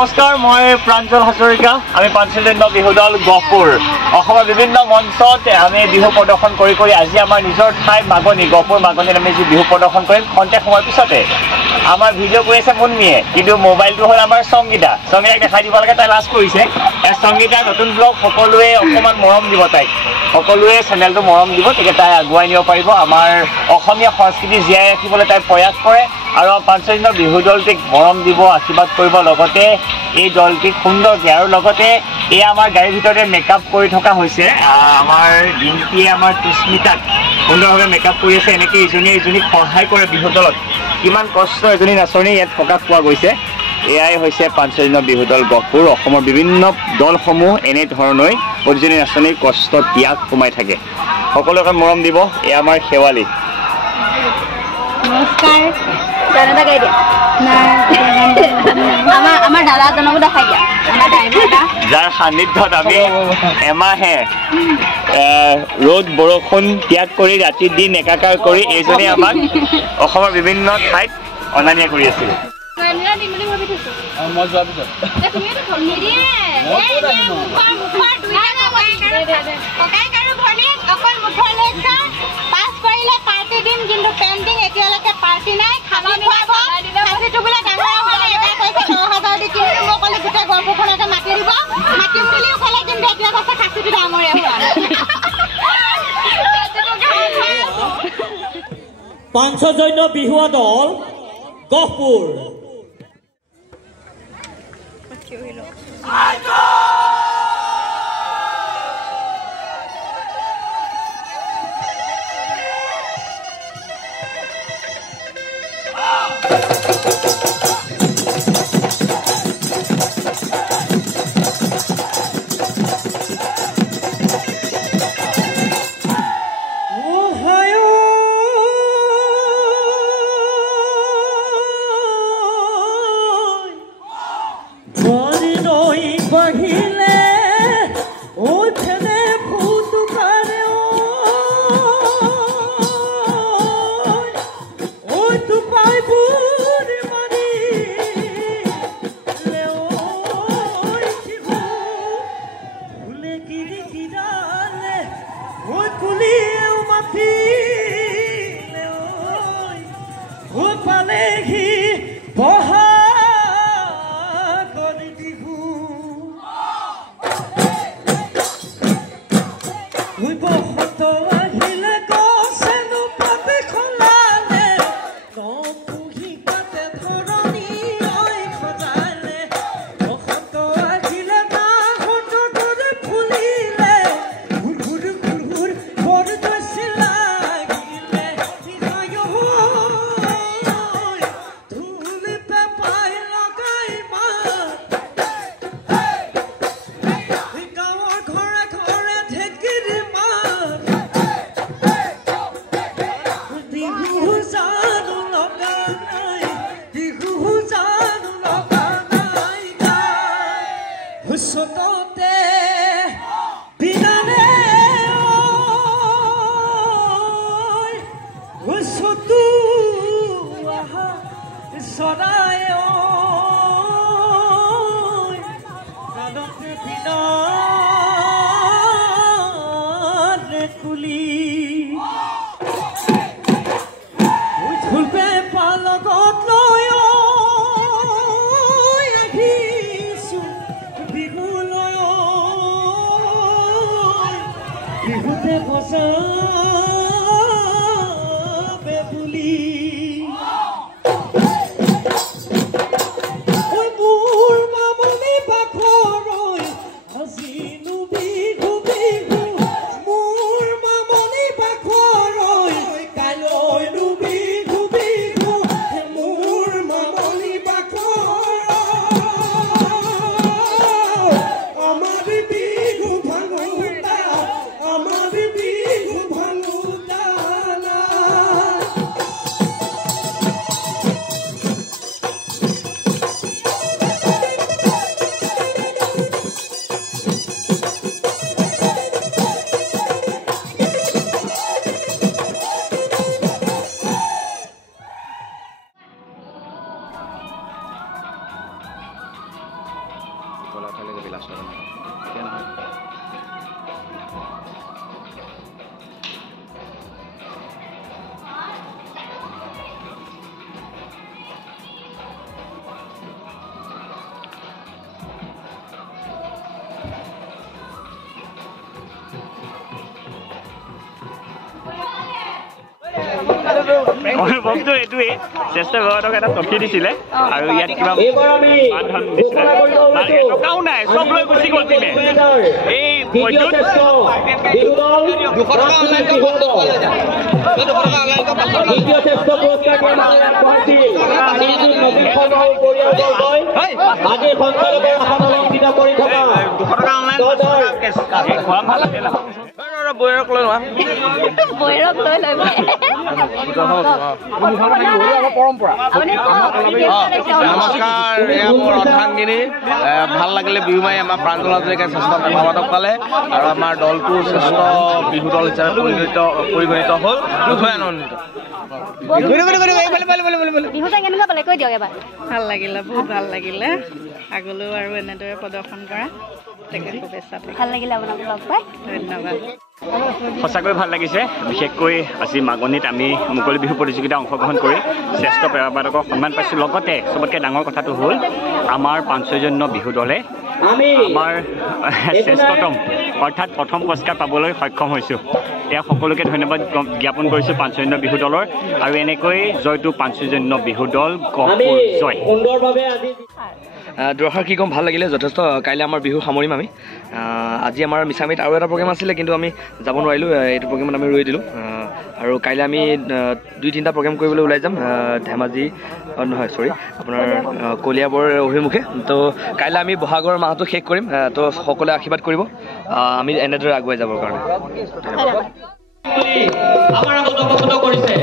নমস্কাৰ, মই প্ৰাঞ্জল হাজৰিকা। আমি পঞ্চজন্য বিহু দল গহপুৰ অসমৰ বিভিন্ন মঞ্চত আমি বিহু প্ৰদৰ্শন কৰি আজি আমাৰ নিজৰ ঠাই মাগনি গহপুৰ মাগনিত আমি যি বিহু প্ৰদৰ্শন কৰিম খন্তেক সময়ৰ পিছতে আমাৰ ভিডিঅ' কৰি আছে মুনমিয়ে, কিন্তু মোবাইলটো হ'ল আমাৰ সংগীতা। সংগীতাক দেখাই দিব লাগে, তাই লাজ কৰিছে। সংগীতাৰ নতুন ব্লগ সকলোৱে অকণমান মৰম দিব, তাইক সকলোৱে চেনেলটো মৰম দিব, তেতিয়া তাই আগুৱাই নিব পাৰিব। আমাৰ অসমীয়া সংস্কৃতি জীয়াই ৰাখিবলৈ তাই প্ৰয়াস কৰে আৰু পঞ্চজন্য বিহু দলটিক মৰম দিব, আশীৰ্বাদ কৰিব। লগতে এই দলটিক সুন্দৰকৈ আৰু লগতে এই আমাৰ গাড়ীৰ ভিতৰতে মেকআপ কৰি থকা হৈছে। আমাৰ ডিম্পিয়ে আমাৰ তুস্মিতাক সুন্দৰভাৱে মেকআপ কৰি আছে। এনেকৈ ইজনীক সহায় কৰে বিহু দলত। কিমান কষ্ট এজনী নাচনী ইয়াত প্ৰকাশ পোৱা গৈছে। এয়াই হৈছে পঞ্চজন্য বিহু দল গহপুৰ। অসমৰ বিভিন্ন দলসমূহ এনেধৰণেই প্ৰতিজনী নাচনীৰ কষ্ট ত্যাগ সোমাই থাকে। সকলোকে মৰম দিব। এয়া আমাৰ শেৱালি। নমস্কাৰ, জানদা গাই দিয়া। আমাৰ দাদাজনকো দেখাই দিয়া, আমাৰ ড্ৰাইভাৰ যাৰ সান্নিধ্যত আমি এমাহে ৰ'দ বৰষুণ ত্যাগ কৰি ৰাতি দিন একাকাৰ কৰি এইজনে আমাক অসমৰ বিভিন্ন ঠাইত অনা নিয়া কৰি আছিল। কিন্তু পেণ্টিং এতিয়ালৈকে পাৰ্টি নাই। খানা খুৱাব, খাচীটো বোলে ডাঙৰ হ'লে এবাৰ কৈছে 9,000 দি কিনিলো। মই ক'লো গোটেই গহপুৰখনকে মাতি দিব, মাতিম বুলিও ক'লে, কিন্তু এতিয়া কৈছে খাচীটো ডাঙৰে হোৱা নাই। পঞ্চজন্য বিহুৱা দল গহপুৰ। Amari bihu bhangu কলা উঠালে যাবি লাষ্টত এতিয়া নহয় বস্তু এইটোৱেই শ্ৰেষ্ঠ বিভাগক এটা ট্ৰফি দিছিলে আৰু ইয়াত কিবা মানধন দিছিলে এটকাও নাই চব লৈ গুচি গ'ল টিমে এই পইণ্টত বৈৰক লৈ লোৱা বৈৰক লৈ লৈ পৰম্পৰা নমস্কাৰ এয়া মোৰ অৰ্ধাংগিনী ভাল লাগিলে বিহু মাৰি আমাৰ প্ৰাঞ্জল হাজৰিকাই শ্ৰেষ্ঠ সম্পাদক পালে আৰু আমাৰ দলটো শ্ৰেষ্ঠ বিহু দল হিচাপে পৰিগণিত হ'ল খুবেই আনন্দিত বিহুটা কেনেকুৱা পালে কৈ দিয়ক এবাৰ ভাল লাগিলে বহুত ভাল লাগিলে আগলৈও আৰু এনেদৰে প্ৰদৰ্শন কৰা শুভেচ্ছা ভাল লাগিলে আপোনাক লগ পাই ধন্যবাদ সঁচাকৈ ভাল লাগিছে বিশেষকৈ আজি মাগনিত আমি মুকলি বিহু প্ৰতিযোগিতা অংশগ্ৰহণ কৰি শ্ৰেষ্ঠ পেৰাবাদকক সন্মান পাইছোঁ লগতে চবতকৈ ডাঙৰ কথাটো হ'ল আমাৰ 5-6জন বিহু দলে আমাৰ শ্ৰেষ্ঠতম অৰ্থাৎ প্ৰথম পুৰস্কাৰ পাবলৈ সক্ষম হৈছোঁ এয়া সকলোকে ধন্যবাদ জ্ঞাপন কৰিছোঁ 5-6জন বিহু দলৰ আৰু এনেকৈ জয়টো 5-6জন বিহু দল গহপুৰ জয় দুআষাৰ কি ক'ম ভাল লাগিলে যথেষ্ট কাইলৈ আমাৰ বিহু সামৰিম আমি আজি আমাৰ মিছামিত আৰু এটা প্ৰগ্ৰেম আছিলে কিন্তু আমি যাব নোৱাৰিলোঁ এইটো প্ৰগ্ৰেমত আমি ৰৈ দিলোঁ আৰু কাইলৈ আমি 2-3টা প্ৰগ্ৰেম কৰিবলৈ ওলাই যাম ধেমাজি নহয় চৰি আপোনাৰ কলিয়াবৰ অভিমুখে তো কাইলৈ আমি বহাগৰ মাহটো শেষ কৰিম তো সকলোৱে আশীৰ্বাদ কৰিব আমি এনেদৰে আগুৱাই যাবৰ কাৰণে আমাৰ আগত উপস্থিত কৰিছে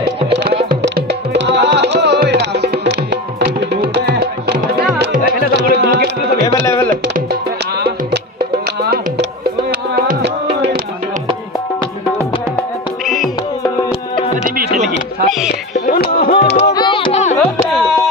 Thank you.